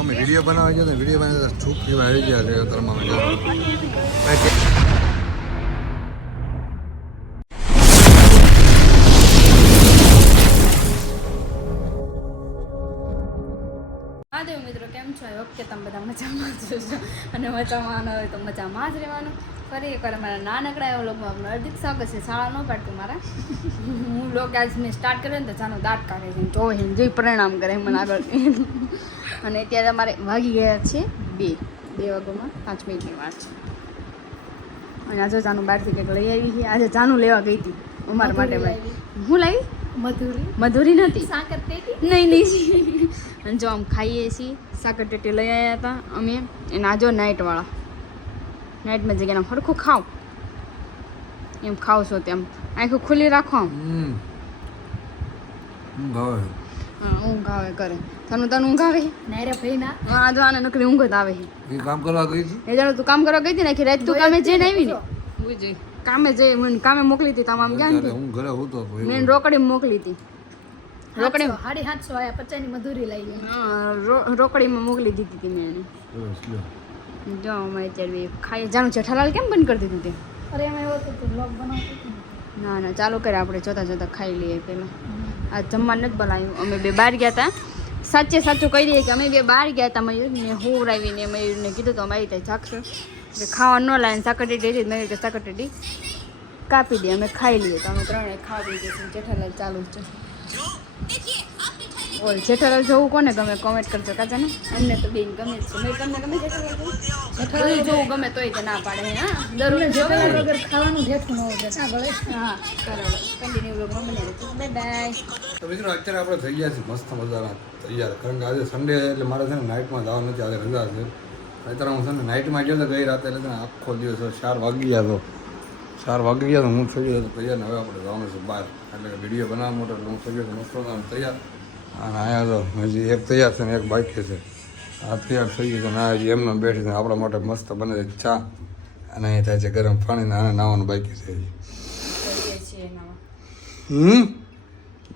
અમે વિડીયો બનાવવા ગયા તો વિડીયો બનાવતા છૂપ પીવા આવી ગયા છે ઘરમાં મહાદેવ મિત્રો કેમ છો? આઈ હોપ કે તમે બધા મજામાં જ છો અને મજામાં ન હોય તો મજામાં જ રહેવાનું. ફરી એકવાર મારા નાનકડા એવો લોકોમાં આપનું હાર્દિક સ્વાગત છે. શાળા ન પાડતું મારા હું લોક આજ મેં સ્ટાર્ટ કર્યો ને તો ચાનો દાંત કાઢે છે જોવે છે જોઈ પરિણામ કરે મને આગળ. અને અત્યારે અમારે વાગી ગયા છે 2 વાગ્યામાં 5 મિનિટની વાત છે. અને આજે ચાનું બહારથી કંઈક લઈ આવી છે. આજે ચાનું લેવા ગઈ હતી અમારા માટે ભાઈ. હું લાવી મધુરી નથી નહીં અને જો આમ ખાઈએ છીએ સાકર ટેટી લઈ આવ્યા હતા અમે એને આજો નાઇટવાળા નાઇટમાં જગ્યાને હરખું ખાવ એમ ખાવ છો તેમ આંખું ખુલ્લી રાખો આમ ઊંઘ આવે કરે તને ઊંઘ આવે હા જો આને નકરી ઊંઘ જ આવે છે. કામ કરવા ગઈ હતી એ જાણે તું કામ કરવા ગઈ હતી ને આખી રાત તું કામે જઈને આવી ને જોઈ કામે જઈ મને કામે મોકલી હતી તમામ ગયા ને હું ઘરે હતો મેં રોકડી મોકલી હતી રોકડી 750 આયા 50 ની મજૂરી લઈ ગઈ. રોકડીમાં મોકલી દીધી હતી મેં એને. જો અમે અત્યારે ખાઈ જાણું જેઠાલાલ કેમ બંધ કરી દીધું તે? અરે એમાં એવો તો બ્લોગ બનાવતો હતો. ના ના ચાલુ કરે આપણે જોતા ખાઈ લઈએ પહેલાં. આ જમવાનું નથી બનાવ્યું અમે બે બહાર ગયા હતા. સાચું કહી દઈએ કે અમે બે બહાર ગયા હતા મયુરને હુવડાવીને મયુરને કીધું તો અમે આવી ત્યાં જાગશે એટલે ખાવા ન લાવીને સાકરટેટી હતી મયુર કે સાકરટેટી કાપી દે અમે ખાઈ લઈએ તો અમે ત્રણેય ખાવા દઈ દઈશું. જેઠાલાલ ચાલુ છે. ઓલ જેઠાલાલ જોવું કોને ગમે કોમેન્ટ કરજો કાજા ને અમને તો બેન ગમે છે. મેં તમને ગમે જેઠાલાલ જોવું ગમે તોય તો ના પાડે. હા દરરોજ જેઠાલાલ વગર ખાવાનું જેઠું ન હોય હા ભલે. હા બરાબર કન્ટિન્યુ બ્લોગમાં બને રહેજો. Bye bye. તો મિત્રો અત્યારે આપણે થઈ ગયા છીએ મસ્ત મજાના તૈયાર કારણ કે આજે સન્ડે એટલે મારે છે ને નાઇટમાં જવાનું નથી આજે રજા છે. અત્યારે હું છે ને નાઇટમાં ગયો તો ગઈ રાતે એટલે છે ને આખો દિવસ 4 વાગી ગયા તો હું થઈ ગયો તો તૈયાર ને હવે આપણે જવાનું છે બહાર એટલે વિડીયો બનાવવા માટે હું થઈ ગયો તો મસ્ત મજાનું તૈયાર અને અહીંયા તો હજી એક તૈયાર છે ને એક બાકી છે. આ તૈયાર થઈ ગયું છે ને આ હજી એમને બેઠી છે આપણા માટે મસ્ત બને છે ચા અને અહીં થાય છે ગરમ પાણી ને આને નાવાનું બાકી છે હજી.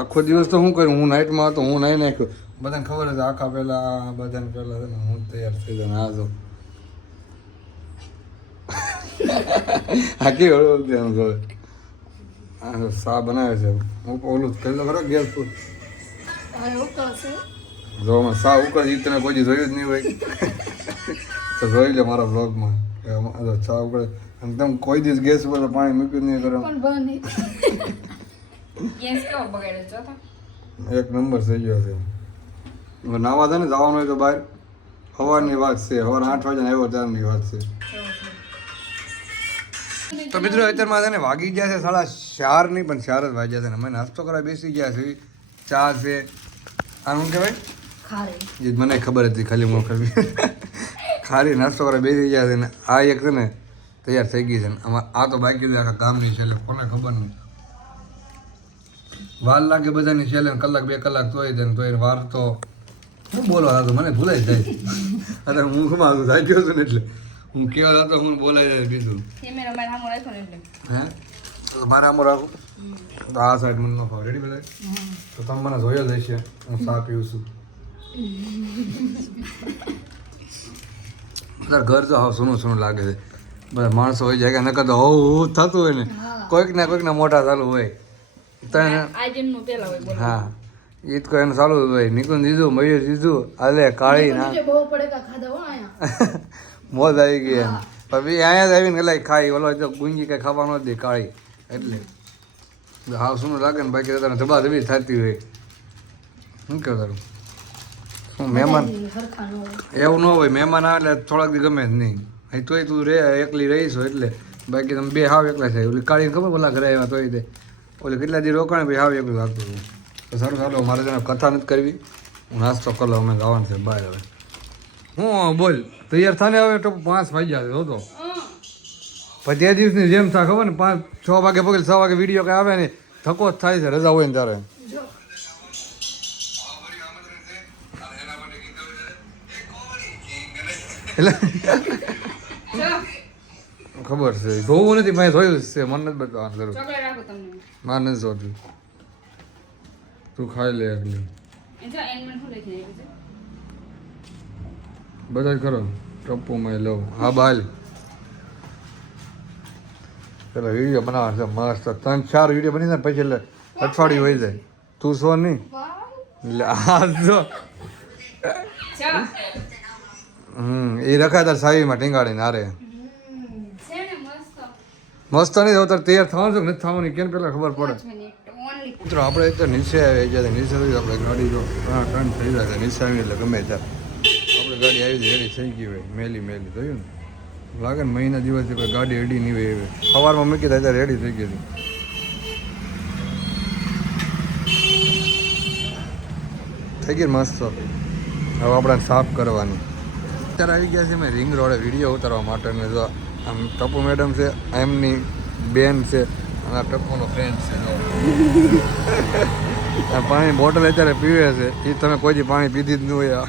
આખો દિવસ તો શું કર્યું હું નાઇટમાં હતો હું નાહી નાખ્યો બધાને ખબર છે આખા પહેલાં બધાને પહેલાં છે ને હું તૈયાર થઈ જાય ને આ જો આ કેવું હળવું ખબર આ સા બનાવે છે હું ઓલું કરી દો ખરો ગેસ પર જો અમે સા ઉકળ તને કોઈ જોયું જ નહીં હોય તો જોઈ લે મારા બ્લોગમાં ચા ઉકળે અને તમે કોઈ દિવસ ગેસ ઉપર પાણી મૂક્યું નહીં કરો એક નંબર થઈ ગયો છે. નાવા છે ને જવાનું હોય તો બહાર સવારની વાત છે સવાર 8 વાગ્યાને આવ્યો 4ની વાત છે. તો મિત્રો અત્યારમાં છે ને વાગી ગયા છે 4:30 નહીં પણ 4 જ વાગ્યા છે ને અમે નાસ્તો કરવા બેસી ગયા છે. ચા છે આ શું કહેવાય ખારી મને ખબર હતી ખાલી મોકલવી ખારી નાસ્તો કરવા બેસી ગયા છે ને આ એક છે ને તૈયાર થઈ ગઈ છે ને આમાં આ તો બાકી આખા ગામની છે એટલે કોને ખબર નહીં વાર લાગે બધાની છેલ્લે કલાક 2 કલાક તોય દે તો વાર તો હું બોલવા હતો મને ભૂલાઈ જાય અરે હું ખુમાં જાગ્યો છું ને એટલે હું કેવા હતો હું બોલાઈ જાય બીજું હે તો મારે આમ રાખું તો આ સાઈડ મને ન ફાવ રેડી બધા તો તમે મને જોયો જ હશે હું ચા પીવું છું. બધા ઘર તો હાવ સોનું લાગે છે બધા માણસો હોય જાય કે નકર તો હોવું થતું હોય ને કોઈક ના મોટા ચાલુ હોય હા એ તો એનું ચાલુ હોય નિકુંજ દીધું મયુર દીધું હાલે કાળી ના મોજ આવી ગઈ એમ પછી અહીંયા જ આવીને કલાક ખાઈ ઓલો તો ગુંજી કંઈ ખાવા ન દે કાળી એટલે હાવ શું લાગે ને બાકી તને ધબાધબી થતી હોય શું કહો તારું શું મહેમાન એવું ન હોય મહેમાન આવે એટલે થોડાક દી ગમે જ નહીં અહીં તોય તું એકલી રહીશો એટલે બાકી તમે બે હાવ એકલા થાય ઓલી કાળીને ખબર બોલા ઘરે આવ્યા તોય તે ઓલી કેટલા દી રોકાણે પછી હાવ એકલું લાગતું હતું. તો સારું ચાલો મારે તેને કથા નથી કરવી હું નાસ્તો કરી લઉં અમે જવાનું છે બહાર હવે હું બોલ તૈયાર થાને હવે તો 5 વાગ્યા છે તો પછી તે દિવસની જેમ થાય ખબર ને 5-6 વાગે પગેલ 6 વાગે વિડીયો કંઈ આવે ને થકો જ થાય છે રજા હોય ને ત્યારે એટલે ખબર છે જોવું નથી મેં જોયું છે મને નથી બતાવવાનું જરૂર મારે નથી જોતું તું ખાઈ લે એકલી બધા જ કરો ટપ્પુમાં લઉં હા બાલ પેલા વિડીયો બનાવવા છે મસ્ત 3-4 વિડીયો બની જાય પછી એટલે અઠવાડિયું હોય જાય તું સો નહીં એટલે આ જો એ રખાય તાર સાવીમાં ટીંગાડીને હારે છે ને મસ્ત મસ્ત નહીં થવું તારે તૈયાર થવાનું છે કે નથી થવાનું કેમ પેલા ખબર પડે 5 મિનિટ ઓનલી મિત્રો આપણે તો નીચે આવી જાય નીચે આવી આપણે ગાડી જો ટર્ન થઈ જાય નીચે આવી એટલે ગમે ત્યારે આપણે ગાડી આવી રેડી થઈ ગઈ હોય મેલી થયું ને લાગે ને મહિના દિવસથી કોઈ ગાડી રેડી નહીં હોય એવી સવારમાં મૂકી થાય ત્યારે રેડી થઈ ગઈ હતી થઈ ગઈ મસ્ત હવે આપણે સાફ કરવાની અત્યારે આવી ગયા છે મેં રિંગ રોડે વિડીયો ઉતારવા માટે ને જો આમ ટપુ મેડમ છે એમની બેન છે અને આ ટપુનો ફ્રેન્ડ છે આ પાણી બોટલ અત્યારે પીવે છે એ તમે કોઈ દી પાણી પીધી જ ન હોય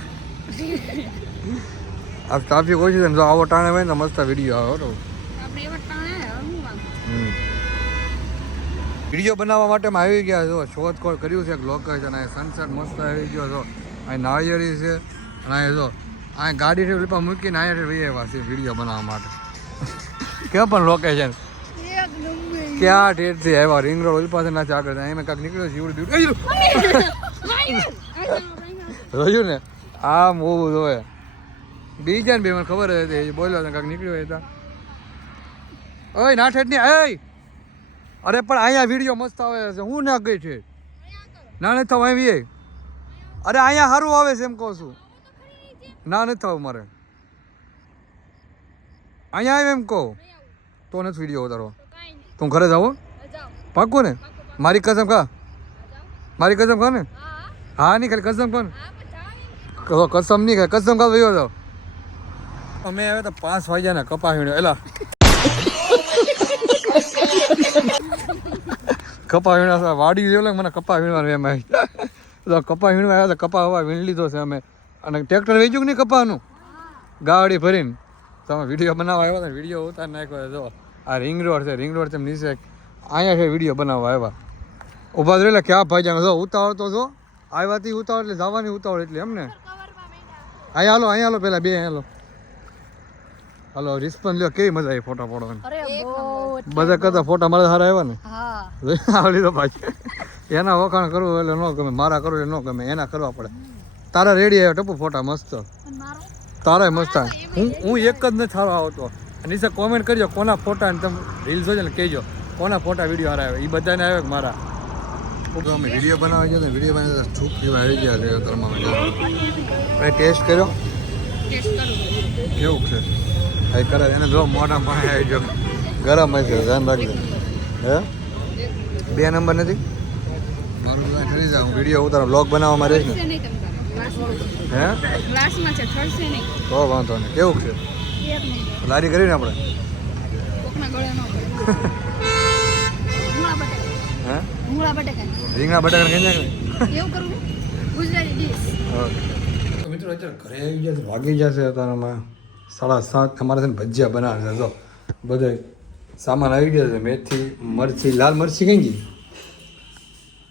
આ ટ્રાફિક ઓછી છે ને જો આવો ટાણે હોય ને મસ્ત વિડીયો આવે બરાબર આપણે એવા ટાણે હું વાંધો વિડીયો બનાવવા માટે આવી ગયા જો શોધખોળ કર્યું છે એક લોકેશન અહીં સનસેટ મસ્ત આવી ગયો છો અહીં નાળિયેરી છે અને અહીં જો અહીં ગાડી લીપા મૂકીને અહીંયા વહી આવ્યા છે વિડીયો બનાવવા માટે ક્યાં પણ લોકેશન ક્યાં ઠેરથી આવ્યા રિંગ રોડ ઓલી પાસે નાચે આગળ અહીં મેં કાંઈક નીકળ્યો છે જોયું ને આ મોવું જોવે બીજા ને બે મને ખબર હતી બોલ્યો કાંઈક નીકળ્યો હતા ઓય ના ઠેઠ ની અય અરે પણ અહીંયા વિડીયો મસ્ત આવે છે હું ના ગઈ છે ના નથી થવું અહીં અરે અહીંયા સારું આવે છે એમ કહું છું ના નથી થવું મારે અહીંયા આવ્યો એમ કહો તો નથી વિડીયો ઉતારવો તું ઘરે જાઓ પાક્કું ને મારી કસમ ખા ને હા નહીં ખાલી કસમ ખા ને કસમ નહીં ખાય કસમ ખા વયો જાઓ અમે આવ્યા તો 5 વાગ્યાના કપા વીણ્યો એલા કપા વીણવા વાડી જેવું મને કપા વીણવાનું એમ આવી કપા વીણવા આવ્યા તો કપા હવા વીણી લીધો છે અમે અને ટ્રેક્ટર વેચ્યું કે નહીં કપાનું ગાડી ભરીને તમે વિડીયો બનાવવા આવ્યા હતા વિડીયો ઉતાર નાખ્યો જો આ રિંગ રોડ છે તેમ નીચે અહીંયા છે વિડીયો બનાવવા આવ્યા ઊભા જ રહેલા ક્યાં ભાઈ જો ઉતાવળ તો જો આવ્યાથી ઉતાવળ એટલે જવાની ઉતાવળ એટલે એમ ને અહીંયા હાલો પેલા બે હાલો હાલો રિસ્પોન્સ લ્યો કેવી મજા આવી ફોટા પાડવાની અરે બહુ બધા કરતા ફોટા મારા સારા આવ્યા ને હા આવડી તો પાછી એના વખાણ કરવું એટલે ન ગમે મારા કરવું એટલે ન ગમે એના કરવા પડે તારા રેડી આવ્યો ટપુ ફોટા મસ્ત મારો તારા મસ્ત હું એક જ નથી સારો આવતો નીચે કોમેન્ટ કરજો કોના ફોટા ને તમે રીલ્સ જોજો ને કહેજો કોના ફોટા વિડીયો હારા આવે એ બધાને આવે કે મારા અમે વિડીયો બનાવી ગયા વિડીયો બનાવી છૂપ જેવા આવી ગયા છે તરમાં ટેસ્ટ કર્યો કેવું છે એ કરે એને જો મોઢા પાણી આવી ગયો ગરમ હશે ધ્યાન રાખજો હે 2 નંબર નથી મારું કરી જાઉં વિડીયો ઉતારો બ્લોગ બનાવવામાં રહીશ ને હે ગ્લાસમાં છે ઠરશે નહીં તો વાંધો નહીં કેવું છે લારી કરીને આપણે કોકના ગળે ન પડે હે મૂળા બટાકા રીંગણા બટાકા ખાઈ નાખ એવું કરવું ગુજરાતી ડીશ તો મિત્રો અત્યારે ઘરે આવી ગયા વાગી જશે અત્યારમાં 7:30 તમારે છે ને ભજીયા બનાવે છે જો બધો સામાન આવી ગયા છે મેથી મરચી લાલ મરચી કઈ ગઈ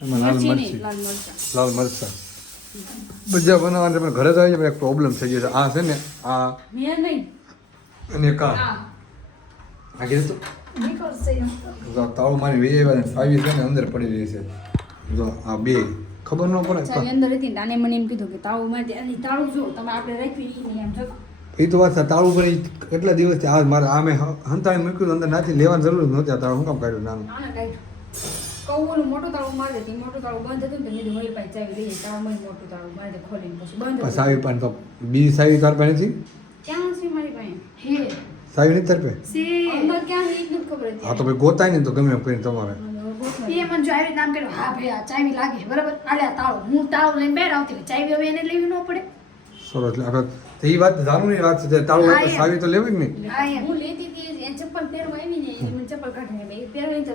એમાં લાલ મરચા ભજીયા બનાવવાના પણ ઘરે જ આવી જાય એક પ્રોબ્લેમ થઈ ગયો છે આ છે ને આ મેં નહીં અને કા આ કીધું તો તાળું મારી વે આવ્યા ને સાવી છે ને અંદર પડી રહી છે જો આ બે ખબર ન પડે ચાલી અંદર હતી નાને મને એમ કીધું કે તાળું મારી દે અને તાળું જો તમે આપણે રાખવી એમ જો એ તો વાત છે તાળું પર કેટલા દિવસથી આ મારે આ મેં હંતાઈ મૂક્યું અંદર નાથી લેવાની જરૂર નહોતી આ તાળું શું કામ કાઢ્યું નાનું આને કાઢ કૌવાનું મોટું તાળું મારી દેતી મોટું તાળું બંધ હતું ને તો મેં મારી પાસે ચાવી લઈએ તાળું મારી મોટું તાળું મારી દે ખોલીને પછી બંધ હતું. સાવી પણ તો બીજી સાવી તાર પાસે નથી ક્યાં છે મારી પાસે હે સાવી નથી તાર પાસે સે અંદર ક્યાં છે એ જ નથી ખબર હતી હા તો ભાઈ ગોતાય ને તો ગમે એમ કરીને તમારે એ મને જો આવી નામ કર્યું હા ભાઈ આ ચાવી લાગે બરાબર આલ્યા તાળું હું તાળું લઈને બેઠ આવતી ચાવી હવે એને લેવી ન પડે સરસ એટલે આપણે તો એ વાત જાણું નહીં વાત છે તાળું હોય તો સાવી તો લેવી જ નહીં હા એમ હું લેતી હતી એ ચપ્પલ પહેરવા આવી ને એને મને ચપ્પલ કાઢીને બે પહેરવી તો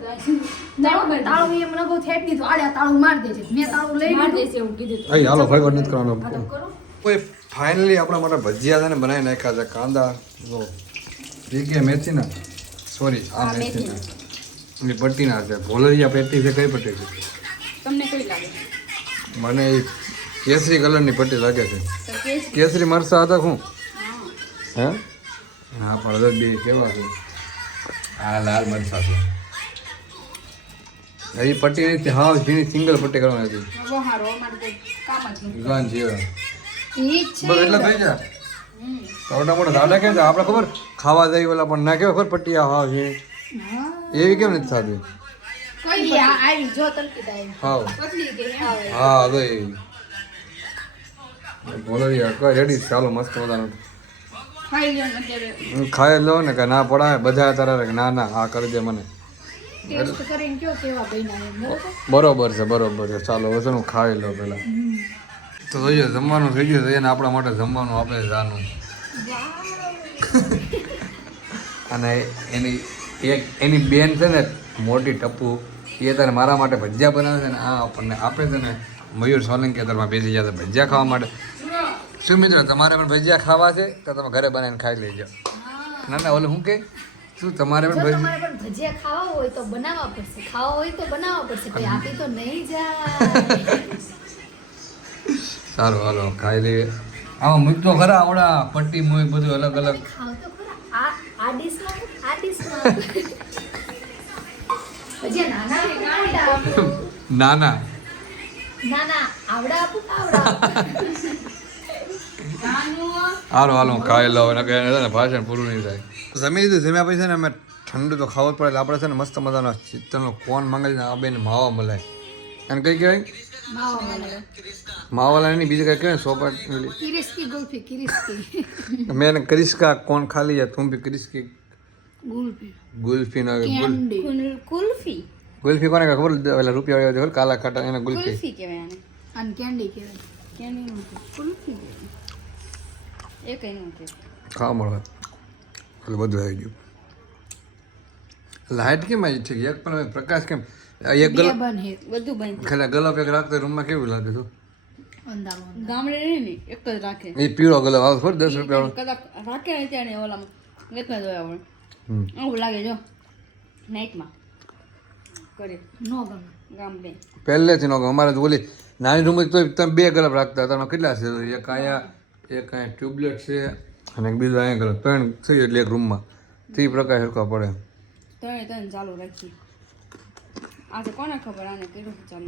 તાળું એ મને બહુ થેટ દીધું આલ્યા તાળું માર દેજે મેં તાળું લઈ માર લીધું દેશે એવું કીધું હતું. અહીં હાલો ભાઈ નથી કરવાનો હા તો કરો કોઈ ફાઇનલી આપણા માટે ભજીયા છે ને બનાવી નાખ્યા છે કાંદા જો કે મેથીના સોરી આ મેથીના એની પટ્ટીના છે ભોલરિયા પેટી છે કઈ પટ્ટી છે તમને કઈ લાગે મને એ કેસરી કલરની પટ્ટી લાગે છે તો કેસ કેસરી મરચા હતા શું હા હે હા પણ બે કેવા છે આ લાલ મરચા છે એ પટ્ટી નથી હા જેની સિંગલ પટ્ટી કરવાની હતી બહુ સારું અમારે કોઈ કામ જ નથી દુકાન છે ઈ જ બસ એટલા થઈ જાય મોટા મોટા દાદા કેમ છે આપણે ખબર ખાવા જાય ઓલા પણ ના કેવા ખબર પટ્ટી હા છે હા એવી કેમ નથી થતી કઈ આવી જો તલકી દાઈ હા પતલી કે આવે હા હવે બોલો યાર કોઈ રેડી ચાલો મસ્ત મજાનું ખાઈ લો ને અત્યારે હું ખાઈ લો ને કે ના પડાય બધા તારા કે ના ના આ કરી દે મને ટેસ્ટ કરીને કયો કેવા બન્યા એમ બરોબર બરોબર છે ચાલો હવે હું ખાઈ લો પેલા તો જોઈએ જમવાનું થઈ ગયું છે એને આપણા માટે જમવાનું આપણે જાનું અને એની બેન છે ને મોટી ટપ્પુ એ તારે મારા માટે ભજીયા બનાવે છે ને આ આપણને આપે છે ને મયુર સોલંકી અત્યારમાં બેસી જાય ભજીયા ખાવા માટે શું મિત્રો તમારે પણ ભજીયા ખાવા છે તો તમે ઘરે બનાવીને ખાઈ લેજો ના ના ઓલું શું કે શું તમારે પણ ભજીયા તમારે પણ ભજીયા ખાવા હોય તો બનાવવા પડશે ખાવા હોય તો બનાવવા પડશે કોઈ આપી તો નહીં જાય સારું હાલો ખાઈ લઈએ આમાં મૂકતો ખરા આવડા પટ્ટી મૂક બધું અલગ અલગ ખાવ તો ખરા આ ડીશમાં આ ડીશમાં ભજીયા નાના આપો, ના ના નાના આવડા આપો આવડા આપો. હાલો હાલો હું ખાઈ લઉં ને ને ભાષણ પૂરું નહીં થાય જમી લીધું જમ્યા પછી છે ને અમે ઠંડુ તો ખાવું જ પડે એટલે આપણે છે ને મસ્ત મજાનો ચિત્તરનો કોન મંગાવીને આ બેન માવા મલાય અને કઈ કહેવાય માવા મળે માવાલા નહીં બીજું કઈ કહેવાય સોપાટ કિરિસ્કી ગુલ્ફી કિરિસ્કી મેં એને ક્રિસ્કા કોણ ખાલી યા તું બી ક્રિસ્કી ગુલ્ફી ગુલ્ફી ના કેન્ડી કુલ્ફી ગુલ્ફી કોને ખબર પેલા રૂપિયા વાળા ખબર કાલા ખાટા એને ગુલ્ફી કુલ્ફી કહેવાય આને અને કેન્ડી કહેવાય કેની નું કુલ્ફી એ કઈ નું કે ખાવા મળે એટલે બધું આવી ગયું લાઇટ કેમ આવી છે એક પણ પ્રકાશ કેમ એક બે ગલપ બન હે બધું બંધ ખાલી ગલપ એક રાખતો રૂમમાં કેવું લાગે છે અંધારો ગામડે રહે ને એક જ રાખે એ પીળો ગલપ આવે ખબર 10 રૂપિયા કદાચ રાખે ને ત્યાં ઓલામાં એક જ હોય આપણે હમ આવું લાગે જો નાઇટમાં કરે નો ગમે ગામ બે પહેલેથી નો અમારે તો ઓલી નાની રૂમ તો તમે બે ગલપ રાખતા તમે કેટલા છે એક અહીંયા ટ્યુબલેટ છે અને એક બીજો અહીંયા ગલપ ત્રણ થઈ એટલે એક રૂમમાં 3 પ્રકાશ સરખા પડે ત્રણે ચાલુ રાખી આજે કોને ખબર આને કર્યું ચાલુ